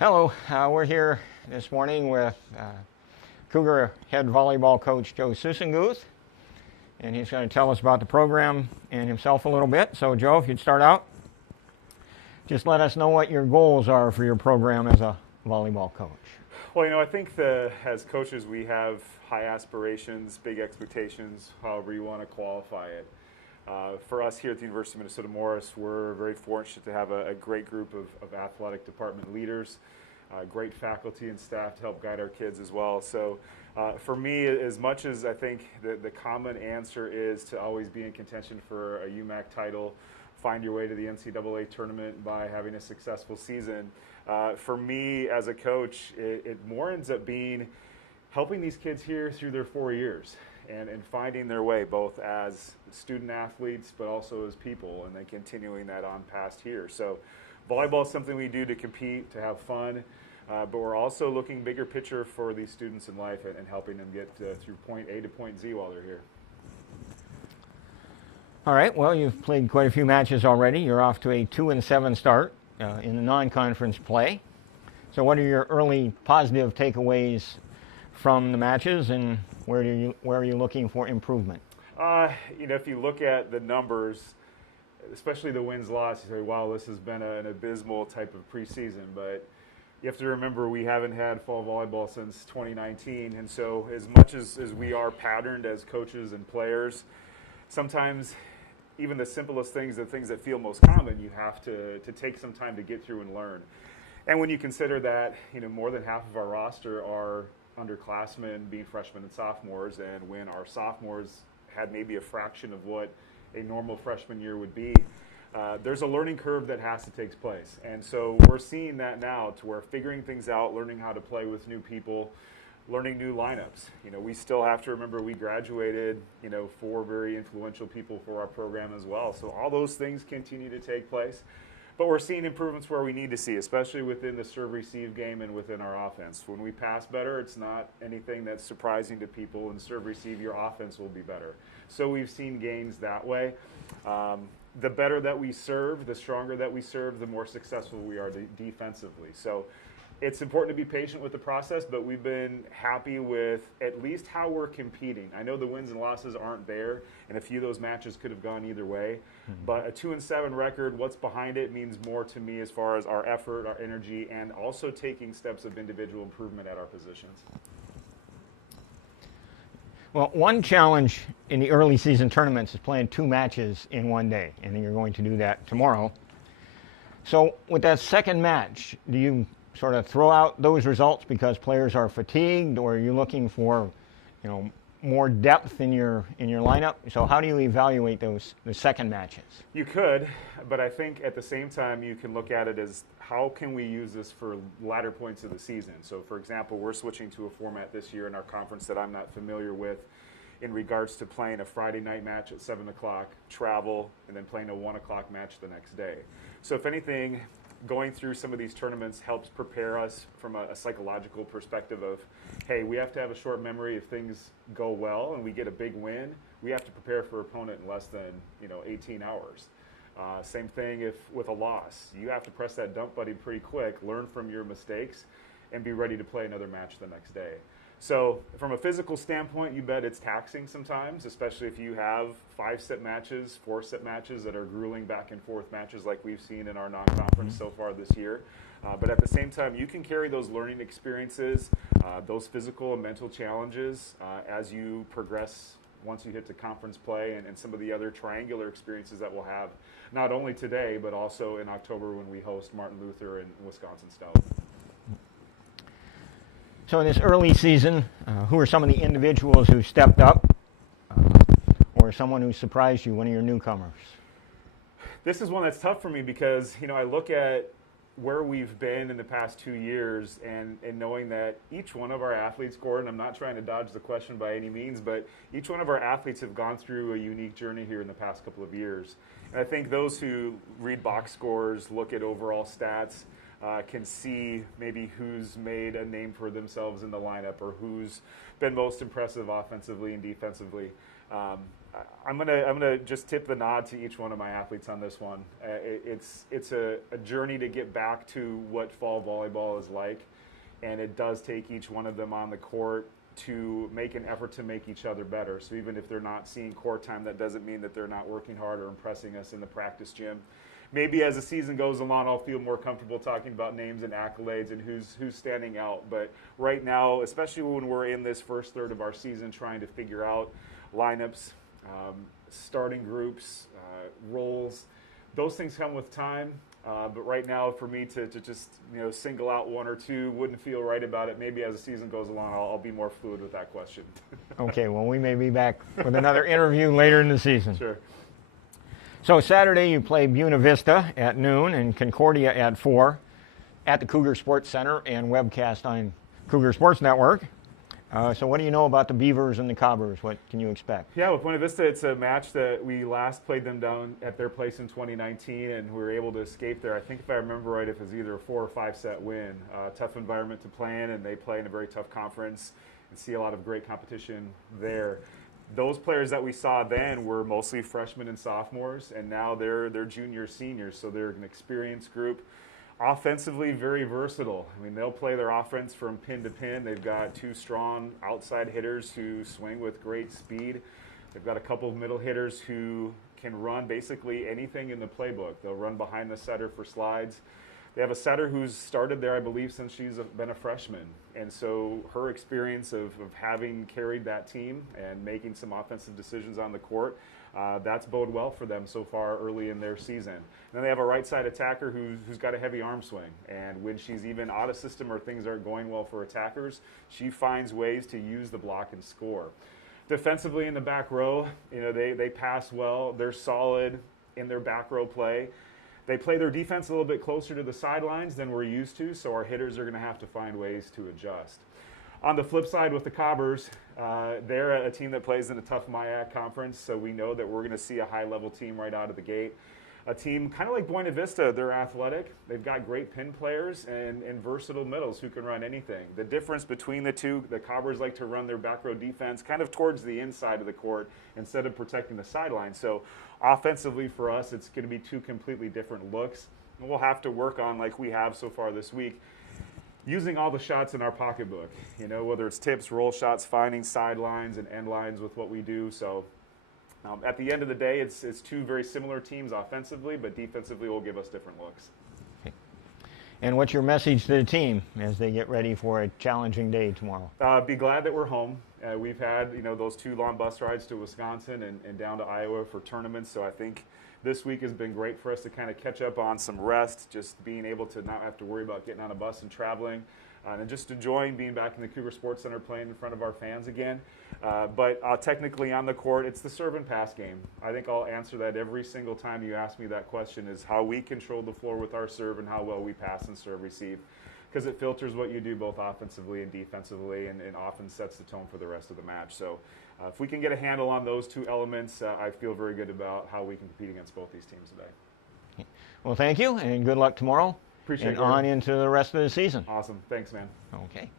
Hello, we're here this morning with Cougar head volleyball coach Joe Sussenguth, and he's going to tell us about the program and himself a little bit. So Joe, if you'd start out, just let us know what your goals are for your program as a volleyball coach. Well, I think as coaches we have high aspirations, big expectations, however you want to qualify it. For us here at the University of Minnesota Morris, we're very fortunate to have a great group of athletic department leaders, great faculty and staff to help guide our kids as well. So for me, as much as I think the common answer is to always be in contention for a UMAC title, find your way to the NCAA tournament by having a successful season, for me as a coach, it more ends up being helping these kids here through their 4 years. And finding their way both as student athletes but also as people, and then continuing that on past here. So volleyball is something we do to compete, to have fun, but we're also looking bigger picture for these students in life and helping them get through point A to point Z while they're here. All right, well, you've played quite a few matches already. You're off to a 2-7 start in the non-conference play. So what are your early positive takeaways from the matches, and where are you looking for improvement? If you look at the numbers, especially the wins-loss, you say, wow, this has been an abysmal type of preseason. But you have to remember we haven't had fall volleyball since 2019. And so as much as we are patterned as coaches and players, sometimes even the simplest things, the things that feel most common, you have to take some time to get through and learn. And when you consider that, more than half of our roster are underclassmen being freshmen and sophomores, and when our sophomores had maybe a fraction of what a normal freshman year would be, there's a learning curve that has to take place. And so we're seeing that now, to where figuring things out, learning how to play with new people, learning new lineups. We still have to remember we graduated, 4 very influential people for our program as well. So all those things continue to take place. But we're seeing improvements where we need to see, especially within the serve-receive game and within our offense. When we pass better, it's not anything that's surprising to people. In serve-receive, your offense will be better. So we've seen gains that way. The better that we serve, the stronger that we serve, the more successful we are defensively. So it's important to be patient with the process, but we've been happy with at least how we're competing. I know the wins and losses aren't there, and a few of those matches could have gone either way. But a 2-7 record, what's behind it means more to me as far as our effort, our energy, and also taking steps of individual improvement at our positions. Well, one challenge in the early season tournaments is playing 2 matches in one day, and then you're going to do that tomorrow. So with that second match, do you sort of throw out those results because players are fatigued, or are you looking for, more depth in your lineup? So how do you evaluate the second matches? You could, but I think at the same time you can look at it as how can we use this for latter points of the season. So for example, we're switching to a format this year in our conference that I'm not familiar with in regards to playing a Friday night match at 7 o'clock, travel, and then playing a 1 o'clock match the next day. So if anything, going through some of these tournaments helps prepare us from a psychological perspective of, hey, we have to have a short memory. If things go well and we get a big win, we have to prepare for an opponent in less than 18 hours. Same thing if with a loss. You have to press that dump button pretty quick, learn from your mistakes, and be ready to play another match the next day. So from a physical standpoint, you bet it's taxing sometimes, especially if you have 5-set matches, 4-set matches that are grueling back and forth matches like we've seen in our non-conference so far this year. But at the same time, you can carry those learning experiences, those physical and mental challenges as you progress once you hit to conference play and some of the other triangular experiences that we'll have, not only today, but also in October when we host Martin Luther and Wisconsin Stout. So in this early season, who are some of the individuals who stepped up, or someone who surprised you, one of your newcomers? This is one that's tough for me because, I look at where we've been in the past 2 years and knowing that each one of our athletes, Gordon, I'm not trying to dodge the question by any means, but each one of our athletes have gone through a unique journey here in the past couple of years. And I think those who read box scores, look at overall stats, can see maybe who's made a name for themselves in the lineup or who's been most impressive offensively and defensively. I'm gonna just tip the nod to each one of my athletes on this one. It's a journey to get back to what fall volleyball is like, and it does take each one of them on the court to make an effort to make each other better. So even if they're not seeing court time, that doesn't mean that they're not working hard or impressing us in the practice gym. Maybe as the season goes along, I'll feel more comfortable talking about names and accolades and who's standing out. But right now, especially when we're in this first third of our season trying to figure out lineups, starting groups, roles, those things come with time. But right now, for me to just single out one or two wouldn't feel right about it. Maybe as the season goes along, I'll be more fluid with that question. Okay, well, we may be back with another interview later in the season. Sure. So Saturday you play Buena Vista at noon and Concordia at 4 at the Cougar Sports Center and webcast on Cougar Sports Network. So what do you know about the Beavers and the Cobbers? What can you expect? Yeah, with Buena Vista, it's a match that we last played them down at their place in 2019, and we were able to escape there. I think if I remember right, it was either a 4 or 5 set win. Tough environment to play in, and they play in a very tough conference and see a lot of great competition there. Those players that we saw then were mostly freshmen and sophomores, and now they're juniors, seniors, so they're an experienced group. Offensively, very versatile. I mean, they'll play their offense from pin to pin. They've got 2 strong outside hitters who swing with great speed. They've got a couple of middle hitters who can run basically anything in the playbook. They'll run behind the setter for slides. They have a setter who's started there, I believe, since she's been a freshman. And so her experience of having carried that team and making some offensive decisions on the court, that's bode well for them so far early in their season. And then they have a right side attacker who's got a heavy arm swing. And when she's even out of system or things aren't going well for attackers, she finds ways to use the block and score. Defensively in the back row, they pass well. They're solid in their back row play. They play their defense a little bit closer to the sidelines than we're used to, so our hitters are going to have to find ways to adjust. On the flip side with the Cobbers, they're a team that plays in a tough MIAC conference, so we know that we're going to see a high-level team right out of the gate. A team kind of like Buena Vista, they're athletic. They've got great pin players and versatile middles who can run anything. The difference between the two, the Cobbers like to run their back row defense kind of towards the inside of the court instead of protecting the sideline. So offensively for us, it's going to be 2 completely different looks. And we'll have to work on, like we have so far this week, using all the shots in our pocketbook. Whether it's tips, roll shots, finding sidelines and end lines with what we do. So at the end of the day, it's 2 very similar teams offensively, but defensively will give us different looks. Okay. And what's your message to the team as they get ready for a challenging day tomorrow? Be glad that we're home. We've had those 2 long bus rides to Wisconsin and down to Iowa for tournaments, so I think this week has been great for us to kind of catch up on some rest, just being able to not have to worry about getting on a bus and traveling. And just enjoying being back in the Cougar Sports Center playing in front of our fans again. But technically on the court, it's the serve and pass game. I think I'll answer that every single time you ask me that question, is how we control the floor with our serve and how well we pass and serve receive. Because it filters what you do both offensively and defensively and often sets the tone for the rest of the match. So if we can get a handle on those 2 elements, I feel very good about how we can compete against both these teams today. Well, thank you, and good luck tomorrow. Appreciate it. And on into the rest of the season. Awesome. Thanks, man. Okay.